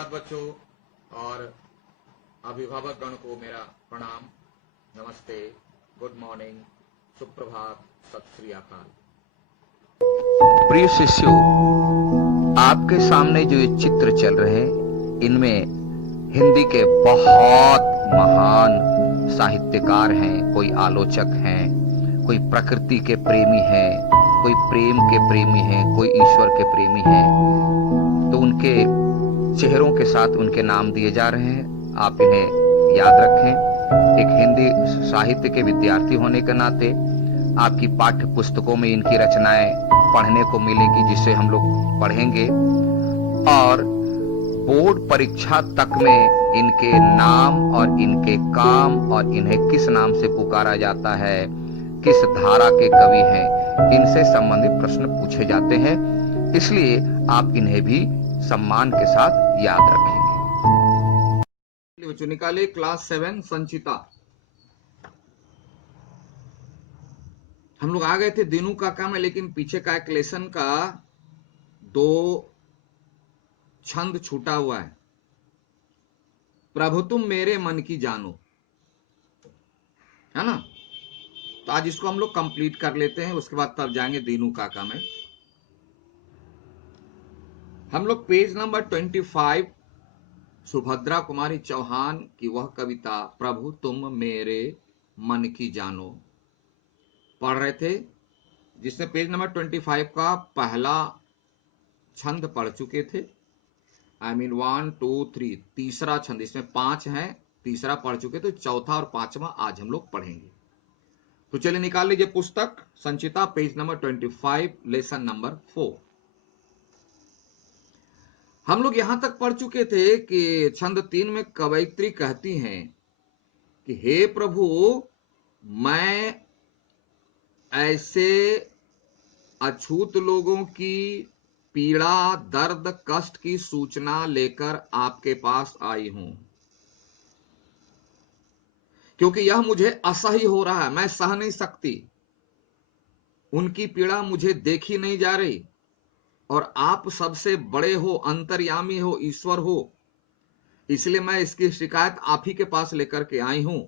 धन्यवाद बच्चों और अभिभावक गण को मेरा प्रणाम, नमस्ते, गुड मॉर्निंग, सुप्रभात, सत श्री अकाल। प्रिय शिष्यों, आपके सामने जो ये चित्र चल रहे हैं, इनमें हिंदी के बहुत महान साहित्यकार हैं, कोई आलोचक हैं, कोई प्रकृति के प्रेमी हैं, कोई प्रेम के प्रेमी हैं, कोई ईश्वर के प्रेमी हैं। तो उनके चेहरों के साथ उनके नाम दिए जा रहे हैं, आप इन्हें याद रखें। एक हिंदी साहित्य के विद्यार्थी होने के नाते आपकी पाठ्य पुस्तकों में इनकी रचनाएं पढ़ने को मिलेगी, जिसे हम लोग पढ़ेंगे और बोर्ड परीक्षा तक में इनके नाम और इनके काम और इन्हें किस नाम से पुकारा जाता है, किस धारा के कवि हैं, इनसे संबंधित प्रश्न पूछे जाते हैं। इसलिए आप इन्हें भी सम्मान के साथ याद रखेंगे। बच्चों निकाले क्लास 7 संचिता। हम लोग आ गए थे दिनू का काम है, लेकिन पीछे का एक लेसन का 2 छंद छूटा हुआ है। प्रभु तुम मेरे मन की जानो, है ना। तो आज इसको हम लोग कंप्लीट कर लेते हैं, उसके बाद तब जाएंगे दिनू का काम है। हम लोग पेज नंबर 25 सुभद्रा कुमारी चौहान की वह कविता प्रभु तुम मेरे मन की जानो पढ़ रहे थे, जिसने पेज नंबर 25 का पहला छंद पढ़ चुके थे। I mean 1 2 3 तीसरा छंद, इसमें 5 है, तीसरा पढ़ चुके, तो चौथा और पांचवा आज हम लोग पढ़ेंगे। तो चलिए निकाल लीजिए पुस्तक संचिता पेज नंबर 25 लेसन नंबर 4। हम लोग यहां तक पढ़ चुके थे कि छंद 3 में कवयित्री कहती हैं कि हे प्रभु, मैं ऐसे अछूत लोगों की पीड़ा, दर्द, कष्ट की सूचना लेकर आपके पास आई हूं, क्योंकि यह मुझे असह्य हो रहा है, मैं सह नहीं सकती। उनकी पीड़ा मुझे देखी नहीं जा रही, और आप सबसे बड़े हो, अंतर्यामी हो, ईश्वर हो, इसलिए मैं इसकी शिकायत आप ही के पास लेकर के आई हूं।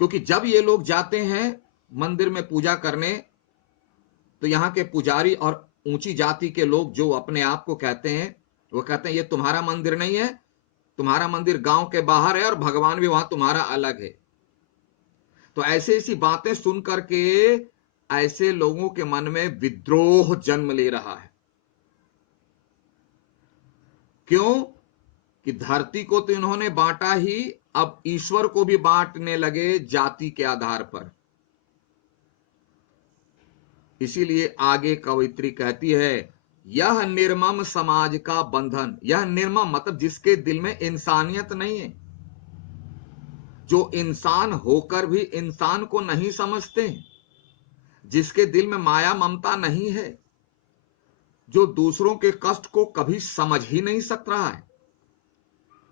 क्योंकि जब ये लोग जाते हैं मंदिर में पूजा करने, तो यहां के पुजारी और ऊंची जाति के लोग जो अपने आप को कहते हैं, वो कहते हैं ये तुम्हारा मंदिर नहीं है, तुम्हारा मंदिर गांव के बाहर है और भगवान भी वहां तुम्हारा अलग है। तो ऐसी ऐसी बातें सुन करके ऐसे लोगों के मन में विद्रोह जन्म ले रहा है। क्यों? कि धरती को तो इन्होंने बांटा ही, अब ईश्वर को भी बांटने लगे जाति के आधार पर। इसीलिए आगे कवयित्री कहती है, यह निर्मम समाज का बंधन। यह निर्मम मतलब जिसके दिल में इंसानियत नहीं है, जो इंसान होकर भी इंसान को नहीं समझते, जिसके दिल में माया ममता नहीं है, जो दूसरों के कष्ट को कभी समझ ही नहीं सक रहा है।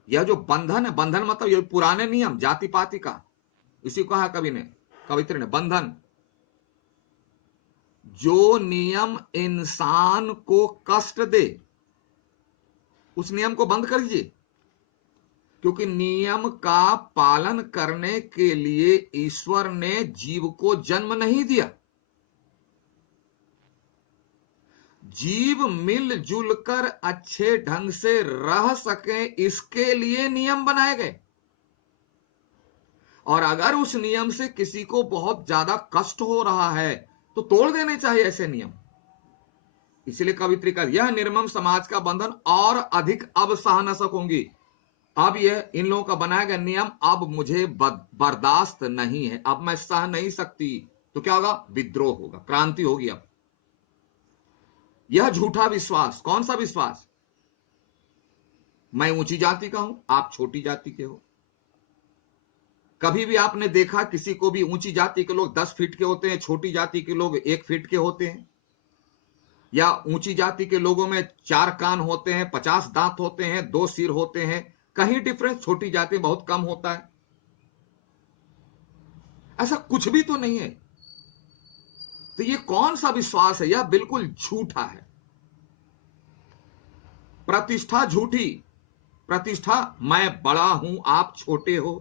यह जो बंधन है, बंधन मतलब ये पुराने नियम जाति पाति का, इसी को कहा कवि ने, कवित्री ने, बंधन। जो नियम इंसान को कष्ट दे, उस नियम को बंद कर दीजिए। क्योंकि नियम का पालन करने के लिए ईश्वर ने जीव को जन्म नहीं दिया। जीव मिलजुल कर अच्छे ढंग से रह सके, इसके लिए नियम बनाए गए। और अगर उस नियम से किसी को बहुत ज्यादा कष्ट हो रहा है तो तोड़ देने चाहिए ऐसे नियम। इसलिए कवित्री का यह निर्मम समाज का बंधन और अधिक अब सह न सकूंगी। अब यह इन लोगों का बनाया गया नियम अब मुझे बर्दाश्त नहीं है, अब मैं सह नहीं सकती। तो क्या होगा? विद्रोह होगा, क्रांति होगी। अब यह झूठा विश्वास, कौन सा विश्वास? मैं ऊंची जाति का हूं, आप छोटी जाति के हो। कभी भी आपने देखा किसी को भी ऊंची जाति के लोग 10 फीट के होते हैं, छोटी जाति के लोग 1 फीट के होते हैं? या ऊंची जाति के लोगों में 4 कान होते हैं, 50 दांत होते हैं, 2 सिर होते हैं? कहीं डिफरेंस छोटी जाति में बहुत कम होता है। ऐसा कुछ भी तो नहीं है। तो ये कौन सा विश्वास है? यह बिल्कुल झूठा है। प्रतिष्ठा झूठी, प्रतिष्ठा मैं बड़ा हूं आप छोटे हो।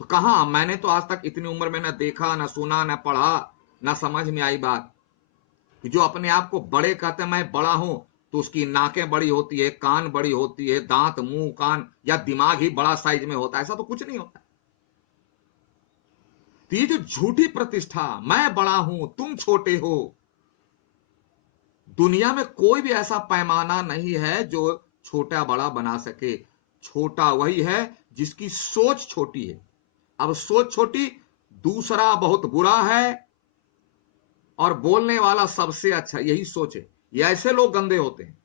तो कहां, मैंने तो आज तक इतनी उम्र में ना देखा, ना सुना, ना पढ़ा, ना समझ में आई बात कि जो अपने आप को बड़े कहते हैं मैं बड़ा हूं, तो उसकी नाकें बड़ी होती है, कान बड़ी होती है, दांत, मुंह, कान या दिमाग ही बड़ा साइज में होता है। ऐसा तो कुछ नहीं होता। तो ये जो झूठी प्रतिष्ठा, मैं बड़ा हूं तुम छोटे हो, दुनिया में कोई भी ऐसा पैमाना नहीं है जो छोटा बड़ा बना सके। छोटा वही है जिसकी सोच छोटी है। अब सोच छोटी, दूसरा बहुत बुरा है और बोलने वाला सबसे अच्छा, यही सोच है। ये ऐसे लोग गंदे होते हैं।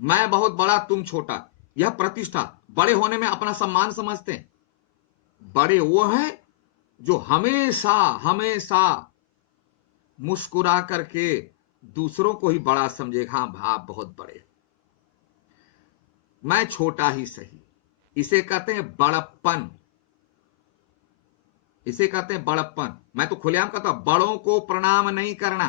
मैं बहुत बड़ा तुम छोटा, यह प्रतिष्ठा, बड़े होने में अपना सम्मान समझते हैं। बड़े वो हैं जो हमेशा हमेशा मुस्कुरा करके दूसरों को ही बड़ा समझे। हाँ आप बहुत बड़े, मैं छोटा ही सही। इसे कहते हैं बड़प्पन, इसे कहते हैं बड़प्पन। मैं तो खुलेआम कहता हूं, बड़ों को प्रणाम नहीं करना,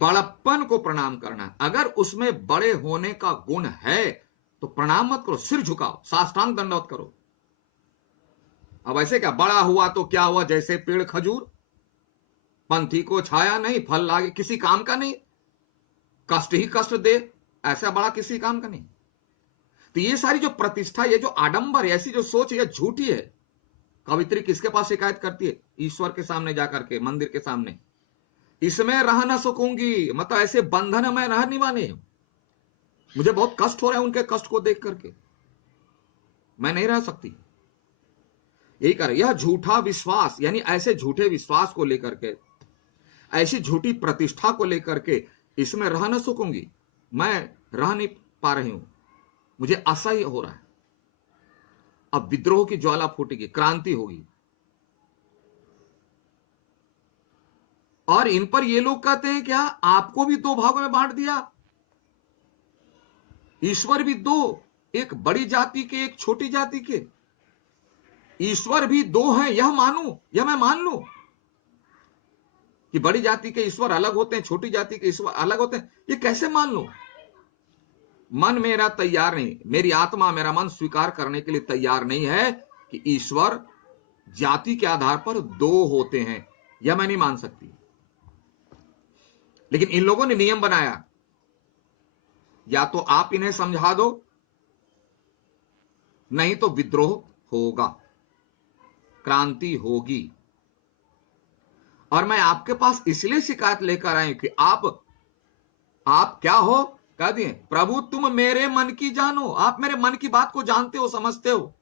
बड़प्पन को प्रणाम करना। अगर उसमें बड़े होने का गुण है तो प्रणाम मत करो, सिर झुकाओ, साष्टांग दंडवत करो। अब ऐसे क्या, बड़ा हुआ तो क्या हुआ, जैसे पेड़ खजूर, पंथी को छाया नहीं, फल लागे किसी काम का नहीं, कष्ट ही कष्ट दे, ऐसा बड़ा किसी काम का नहीं। तो ये सारी जो प्रतिष्ठा, ये जो आडंबर, ऐसी जो सोच, ये झूठी है। कवित्री किसके पास शिकायत करती है? ईश्वर के सामने जाकर के, मंदिर के सामने। इसमें रह ना सकूंगी, मतलब ऐसे बंधन में रह नहीं माने, मुझे बहुत कष्ट हो रहा है उनके कष्ट को देख करके, मैं नहीं रह सकती। यही कर, यह झूठा विश्वास, यानी ऐसे झूठे विश्वास को लेकर के, ऐसी झूठी प्रतिष्ठा को लेकर के, इसमें रह ना सकूंगी, मैं रह नहीं पा रही हूं, मुझे असह्य हो रहा है। अब विद्रोह की ज्वाला फूटेगी, क्रांति होगी। और इन पर ये लोग कहते हैं क्या, आपको भी दो भागों में बांट दिया, ईश्वर भी दो, एक बड़ी जाति के, एक छोटी जाति के। ईश्वर भी दो हैं, यह मानूं, यह मैं मान लूं कि बड़ी जाति के ईश्वर अलग होते हैं, छोटी जाति के ईश्वर अलग होते हैं, ये कैसे मान लूं? मन मेरा तैयार नहीं, मेरी आत्मा, मेरा मन स्वीकार करने के लिए तैयार नहीं है कि ईश्वर जाति के आधार पर दो होते हैं, यह मैं नहीं मान सकती। लेकिन इन लोगों ने नियम बनाया, या तो आप इन्हें समझा दो, नहीं तो विद्रोह होगा, क्रांति होगी। और मैं आपके पास इसलिए शिकायत लेकर आए कि आप क्या हो, कह दिए प्रभु तुम मेरे मन की जानो, आप मेरे मन की बात को जानते हो, समझते हो,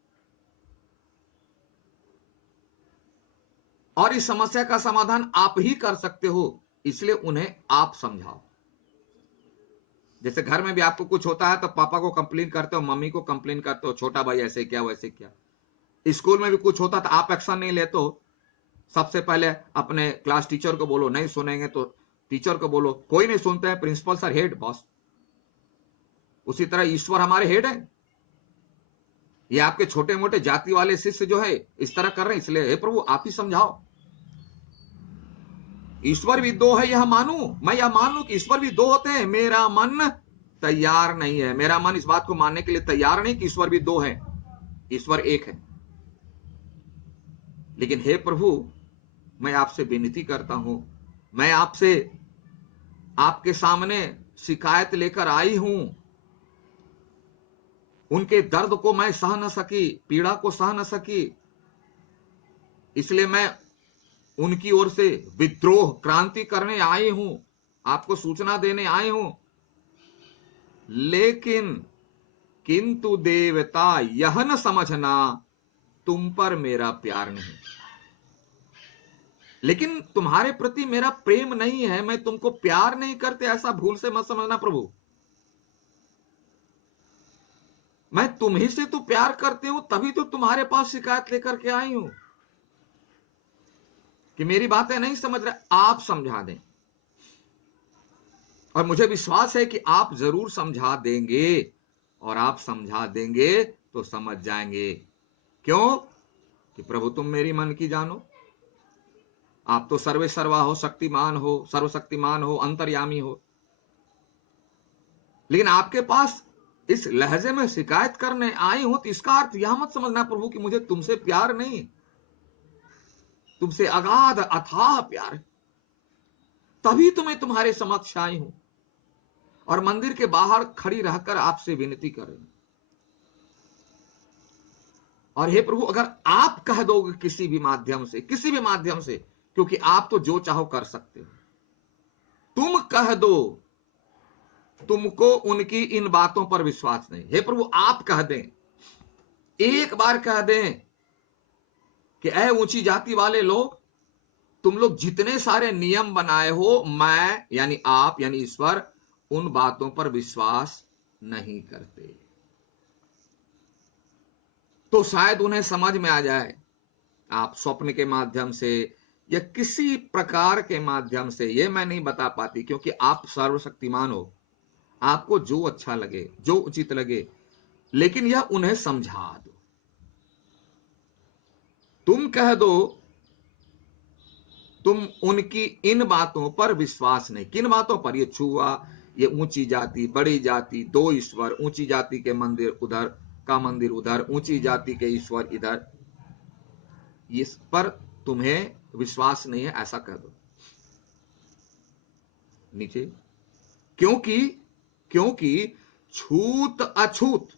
और इस समस्या का समाधान आप ही कर सकते हो, इसलिए उन्हें आप समझाओ। जैसे घर में भी आपको कुछ होता है तो पापा को कंप्लेन करते हो, मम्मी को कंप्लेन करते हो, छोटा भाई ऐसे क्या वैसे क्या। स्कूल में भी कुछ होता तो आप एक्शन नहीं लेते हो, सबसे पहले अपने क्लास टीचर को बोलो, नहीं सुनेंगे तो टीचर को बोलो, कोई नहीं सुनते हैं, प्रिंसिपल सर हेड बॉस। उसी तरह ईश्वर हमारे हेड है। ये आपके छोटे मोटे जाति वाले शिष्य जो है इस तरह कर रहे हैं, इसलिए हे प्रभु आप ही समझाओ। ईश्वर भी दो है, यह मानू, मैं यह मान लू कि ईश्वर भी दो होते हैं, मेरा मन तैयार नहीं है, मेरा मन इस बात को मानने के लिए तैयार नहीं कि ईश्वर भी दो है, ईश्वर एक है। लेकिन हे प्रभु मैं आपसे विनती करता हूं, मैं आपसे आपके सामने शिकायत लेकर आई हूं, उनके दर्द को मैं सह न सकी, पीड़ा को सह न सकी, इसलिए मैं उनकी ओर से विद्रोह, क्रांति करने आई हूं, आपको सूचना देने आई हूं। लेकिन किंतु देवता यह न समझना तुम पर मेरा प्यार नहीं, लेकिन तुम्हारे प्रति मेरा प्रेम नहीं है, मैं तुमको प्यार नहीं करते, ऐसा भूल से मत समझना प्रभु। मैं तुम्ही से तो प्यार करती हूं, तभी तो तुम्हारे पास शिकायत लेकर के आई हूं कि मेरी बातें नहीं समझ रहे, आप समझा दें। और मुझे विश्वास है कि आप जरूर समझा देंगे, और आप समझा देंगे तो समझ जाएंगे। क्यों? कि प्रभु तुम मेरी मन की जानो। आप तो सर्वे सर्वा हो, शक्तिमान हो, सर्वशक्तिमान हो, अंतर्यामी हो, लेकिन आपके पास इस लहजे में शिकायत करने आई हूं तो इसका अर्थ यह मत समझना प्रभु कि मुझे तुमसे प्यार नहीं, तुमसे अगाध अथाह प्यार है, तभी तो मैं तुम्हारे समक्ष आई हूं और मंदिर के बाहर खड़ी रहकर आपसे विनती कर रही हूं। और हे प्रभु, अगर आप कह दोगे किसी भी माध्यम से, किसी भी माध्यम से, क्योंकि आप तो जो चाहो कर सकते हो, तुम कह दो तुमको उनकी इन बातों पर विश्वास नहीं, हे प्रभु आप कह दें, एक बार कह दें कि ऐ ऊंची जाति वाले लोग, तुम लोग जितने सारे नियम बनाए हो, मैं यानी आप यानी ईश्वर उन बातों पर विश्वास नहीं करते, तो शायद उन्हें समझ में आ जाए। आप स्वप्न के माध्यम से या किसी प्रकार के माध्यम से, ये मैं नहीं बता पाती क्योंकि आप सर्वशक्तिमान हो, आपको जो अच्छा लगे, जो उचित लगे, लेकिन यह उन्हें समझा दो। तुम कह दो तुम उनकी इन बातों पर विश्वास नहीं, किन बातों पर? ये छुआ, ये ऊंची जाति, बड़ी जाति, दो ईश्वर, ऊंची जाति के मंदिर उधर का मंदिर उधर, ऊंची जाति के ईश्वर इधर, इस पर तुम्हें विश्वास नहीं है, ऐसा कह दो। नीचे, क्योंकि क्योंकि छूत अछूत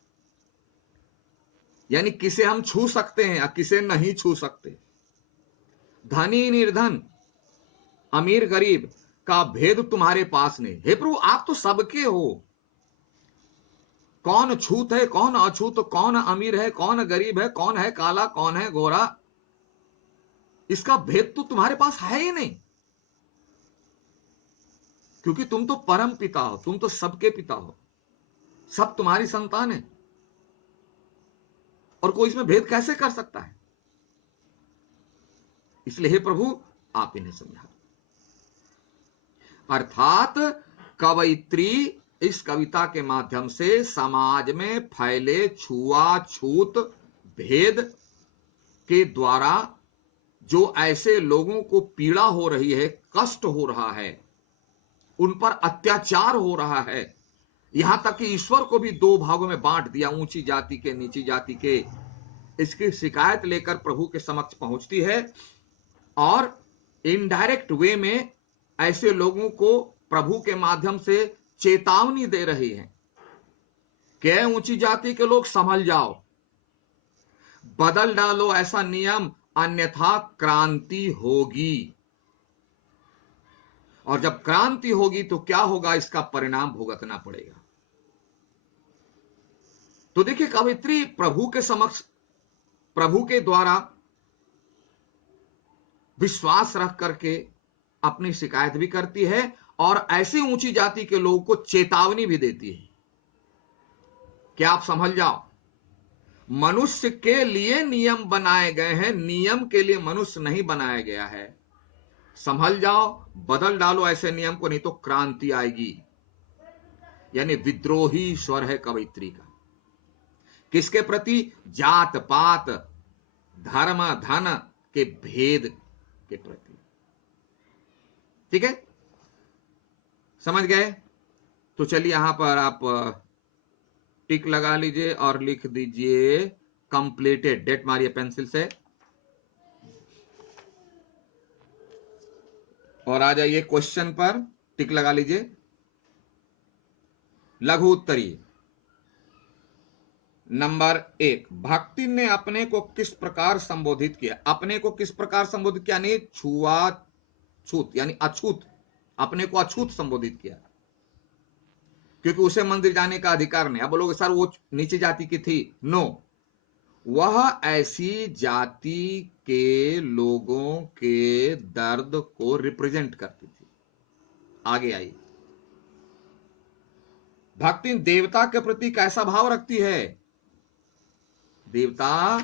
यानी किसे हम छू सकते हैं या किसे नहीं छू सकते, धनी निर्धन, अमीर गरीब का भेद तुम्हारे पास नहीं। हे प्रभु आप तो सबके हो, कौन छूत है, कौन अछूत, कौन अमीर है, कौन गरीब है, कौन है काला, कौन है गोरा, इसका भेद तो तुम्हारे पास है ही नहीं, क्योंकि तुम तो परम पिता हो, तुम तो सबके पिता हो, सब तुम्हारी संतान है, और कोई इसमें भेद कैसे कर सकता है? इसलिए हे प्रभु आप इन्हें समझा। अर्थात कवयित्री इस कविता के माध्यम से समाज में फैले छुआछूत भेद के द्वारा जो ऐसे लोगों को पीड़ा हो रही है, कष्ट हो रहा है, उन पर अत्याचार हो रहा है, यहां तक कि ईश्वर को भी दो भागों में बांट दिया, ऊंची जाति के, नीची जाति के, इसकी शिकायत लेकर प्रभु के समक्ष पहुंचती है और इनडायरेक्ट वे में ऐसे लोगों को प्रभु के माध्यम से चेतावनी दे रही है कि ऊंची जाति के लोग संभल जाओ, बदल डालो ऐसा नियम, अन्यथा क्रांति होगी, और जब क्रांति होगी तो क्या होगा, इसका परिणाम भुगतना पड़ेगा। तो देखिए, कवित्री प्रभु के समक्ष, प्रभु के द्वारा विश्वास रख करके अपनी शिकायत भी करती है और ऐसी ऊंची जाति के लोगों को चेतावनी भी देती है कि आप संभल जाओ, मनुष्य के लिए नियम बनाए गए हैं, नियम के लिए मनुष्य नहीं बनाया गया है, संभल जाओ, बदल डालो ऐसे नियम को, नहीं तो क्रांति आएगी। यानी विद्रोही स्वर है कवयित्री का, किसके प्रति? जात पात, धर्म, धन के भेद के प्रति। ठीक है, समझ गए? तो चलिए यहां पर आप टिक लगा लीजिए और लिख दीजिए कंप्लीटेड, डेट मारिए पेंसिल से और आ जाइए क्वेश्चन पर, टिक लगा लीजिए। लघु उत्तरीय नंबर 1, भक्ति ने अपने को किस प्रकार संबोधित किया? अपने को किस प्रकार संबोधित किया? नहीं छुआछूत यानी अछूत, अपने को अछूत संबोधित किया, क्योंकि उसे मंदिर जाने का अधिकार नहीं। अब बोलोगे सर वो नीची जाति की थी, नो, वह ऐसी जाति के लोगों के दर्द को रिप्रेजेंट करती थी। आगे आई, भक्ति देवता के प्रति कैसा भाव रखती है? देवता,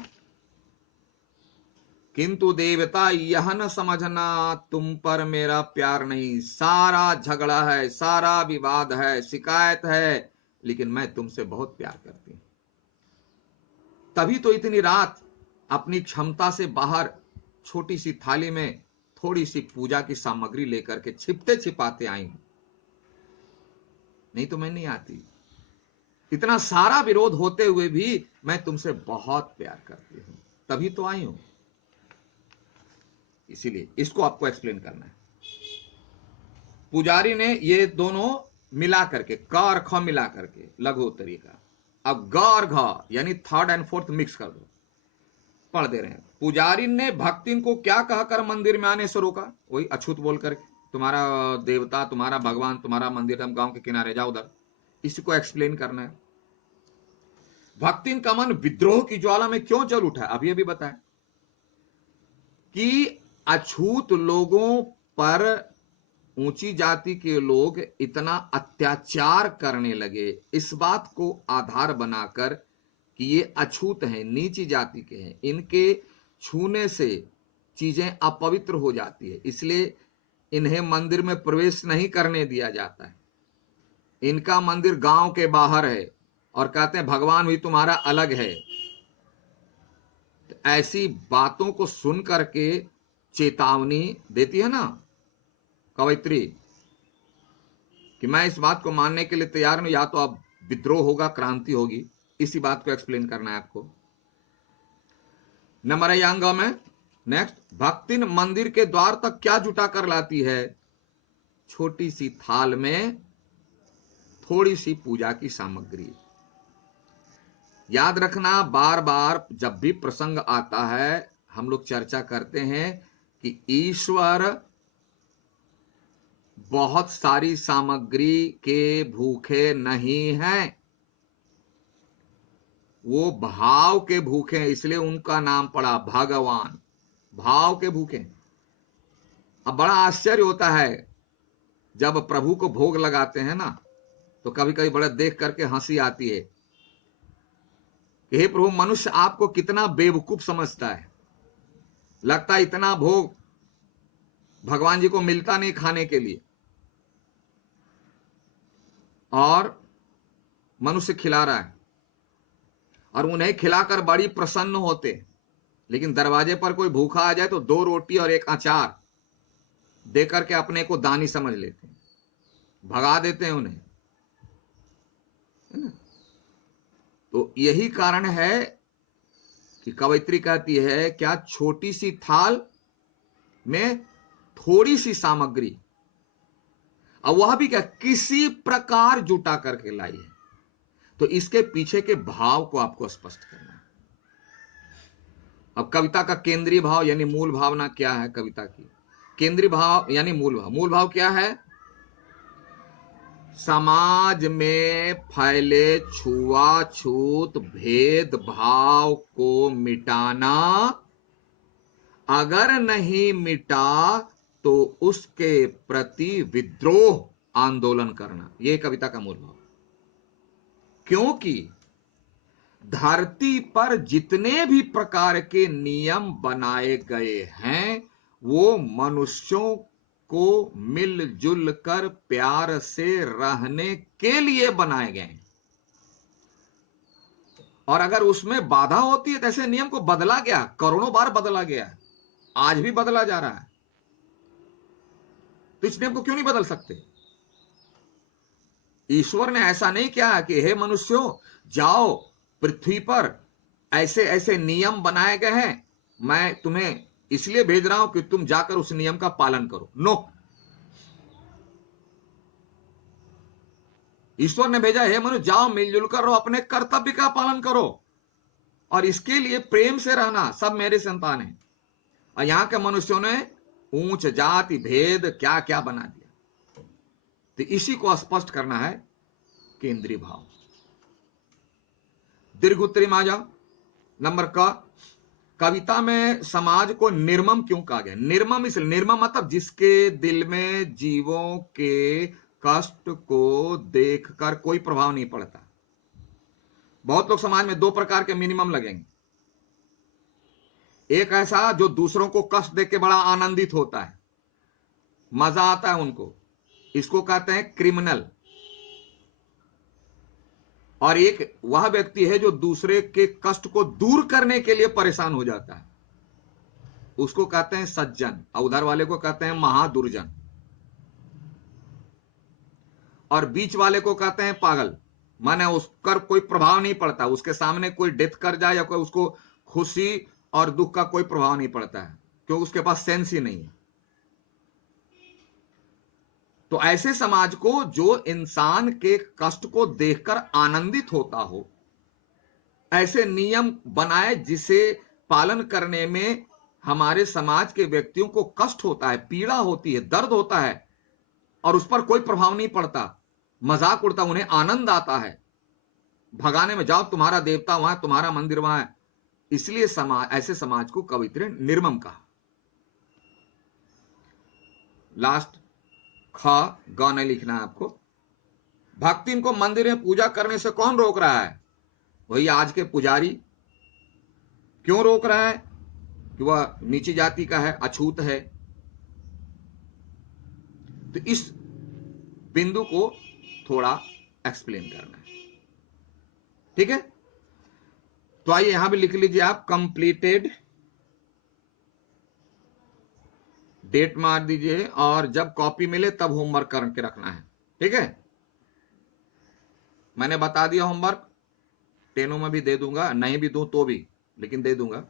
किंतु देवता यह न समझना तुम पर मेरा प्यार नहीं, सारा झगड़ा है, सारा विवाद है, शिकायत है, लेकिन मैं तुमसे बहुत प्यार करती हूं, तभी तो इतनी रात अपनी क्षमता से बाहर छोटी सी थाली में थोड़ी सी पूजा की सामग्री लेकर के छिपते छिपाते आई हूं, नहीं तो मैं नहीं आती। इतना सारा विरोध होते हुए भी मैं तुमसे बहुत प्यार करती हूं, तभी तो आई हूं। इसीलिए इसको आपको एक्सप्लेन करना है। पुजारी ने ये दोनों मिला करके, क और ख मिला करके लघु उत्तरी का, अब ग और घ यानी थर्ड एंड फोर्थ मिक्स कर दो। पढ़ दे रहे हैं। पुजारी ने भक्तिन को क्या कहकर मंदिर में आने से रोका? वही अछूत बोल करके, तुम्हारा देवता, तुम्हारा भगवान, तुम्हारा मंदिर हम गांव के किनारे जाओ उधर। इसी को एक्सप्लेन करना है। भक्तिन का मन विद्रोह की ज्वाला में क्यों जल उठा? अभी अभी बताया कि अछूत लोगों पर ऊंची जाति के लोग इतना अत्याचार करने लगे, इस बात को आधार बनाकर कि ये अछूत हैं, नीची जाति के हैं, इनके छूने से चीजें अपवित्र हो जाती है, इसलिए इन्हें मंदिर में प्रवेश नहीं करने दिया जाता है। इनका मंदिर गांव के बाहर है और कहते हैं भगवान भी तुम्हारा अलग है। ऐसी बातों को सुन करके चेतावनी देती है ना कवयित्री कि मैं इस बात को मानने के लिए तैयार हूं, या तो अब विद्रोह होगा, क्रांति होगी। इसी बात को एक्सप्लेन करना है आपको। नंबर है अंग में। नेक्स्ट, भक्तिन मंदिर के द्वार तक क्या जुटा कर लाती है? छोटी सी थाल में थोड़ी सी पूजा की सामग्री। याद रखना, बार बार जब भी प्रसंग आता है हम लोग चर्चा करते हैं कि ईश्वर बहुत सारी सामग्री के भूखे नहीं हैं, वो भाव के भूखे हैं, इसलिए उनका नाम पड़ा भगवान। भाव के भूखे। अब बड़ा आश्चर्य होता है जब प्रभु को भोग लगाते हैं ना, तो कभी कभी बड़ा देख करके हंसी आती है कि हे प्रभु, मनुष्य आपको कितना बेवकूफ समझता है। लगता है इतना भोग भगवान जी को मिलता नहीं खाने के लिए, और मनुष्य खिला रहा है, और उन्हें खिलाकर बड़ी प्रसन्न होते। लेकिन दरवाजे पर कोई भूखा आ जाए तो 2 रोटी और 1 अचार देकर के अपने को दानी समझ लेते हैं, भगा देते हैं उन्हें, है ना? तो यही कारण है कि कवयित्री कहती है क्या, छोटी सी थाल में थोड़ी सी सामग्री, और वह भी क्या, किसी प्रकार जुटा करके लाई है। तो इसके पीछे के भाव को आपको स्पष्ट करना है। अब कविता का केंद्रीय भाव यानी मूल भावना क्या है? कविता की केंद्रीय भाव यानी मूल भाव। मूल भाव क्या है? समाज में फैले छुआछूत भेदभाव को मिटाना, अगर नहीं मिटा तो उसके प्रति विद्रोह आंदोलन करना। यह कविता का मूल भाव। क्योंकि धरती पर जितने भी प्रकार के नियम बनाए गए हैं वो मनुष्यों को मिलजुल कर प्यार से रहने के लिए बनाए गए हैं, और अगर उसमें बाधा होती है तो ऐसे नियम को बदला गया, करोड़ों बार बदला गया, आज भी बदला जा रहा है। तो इस नियम को क्यों नहीं बदल सकते? ईश्वर ने ऐसा नहीं किया कि हे मनुष्यों, जाओ पृथ्वी पर ऐसे ऐसे नियम बनाए गए हैं, मैं तुम्हें इसलिए भेज रहा हूं कि तुम जाकर उस नियम का पालन करो। नो, ईश्वर ने भेजा है मनुष्य, जाओ मिलजुल कर रहो, अपने कर्तव्य का पालन करो, और इसके लिए प्रेम से रहना, सब मेरे संतान हैं। और यहां के मनुष्यों ने ऊंच जाति भेद क्या क्या बना दिया। तो इसी को स्पष्ट करना है केंद्रीय भाव। दीर्घ उत्तरी में आ जाओ। नंबर क, कविता में समाज को निर्मम क्यों कहा गया? निर्मम इसलिए, निर्मम मतलब जिसके दिल में जीवों के कष्ट को देखकर कोई प्रभाव नहीं पड़ता। बहुत लोग समाज में 2 प्रकार के मिनिमम लगेंगे। एक ऐसा जो दूसरों को कष्ट देख के बड़ा आनंदित होता है, मजा आता है उनको, इसको कहते हैं क्रिमिनल। और एक वह व्यक्ति है जो दूसरे के कष्ट को दूर करने के लिए परेशान हो जाता है, उसको कहते हैं सज्जन, और उधर वाले को कहते हैं महादुर्जन, और बीच वाले को कहते हैं पागल। माने उसका कोई प्रभाव नहीं पड़ता, उसके सामने कोई डेथ कर जाए या कोई उसको खुशी और दुख का कोई प्रभाव नहीं पड़ता है, क्योंकि उसके पास सेंस ही नहीं है। तो ऐसे समाज को जो इंसान के कष्ट को देखकर आनंदित होता हो, ऐसे नियम बनाए जिसे पालन करने में हमारे समाज के व्यक्तियों को कष्ट होता है, पीड़ा होती है, दर्द होता है, और उस पर कोई प्रभाव नहीं पड़ता, मजाक उड़ता, उन्हें आनंद आता है भगाने में, जाओ तुम्हारा देवता वहां, तुम्हारा मंदिर वहां है। इसलिए समाज, ऐसे समाज को कवित्र निर्मम कहा। लास्ट ख ग नहीं लिखना है आपको। भक्ति इनको मंदिर में पूजा करने से कौन रोक रहा है? वही आज के पुजारी। क्यों रोक रहा है? कि वह नीची जाति का है, अछूत है। तो इस बिंदु को थोड़ा एक्सप्लेन करना है, ठीक है? तो आइए यहां भी लिख लीजिए आप, कंप्लीटेड, डेट मार दीजिए, और जब कॉपी मिले तब होमवर्क करके रखना है, ठीक है? मैंने बता दिया होमवर्क, टेनों में भी दे दूंगा, नहीं भी दूं तो भी, लेकिन दे दूंगा।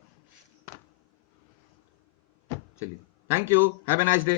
चलिए, thank you, have a nice day.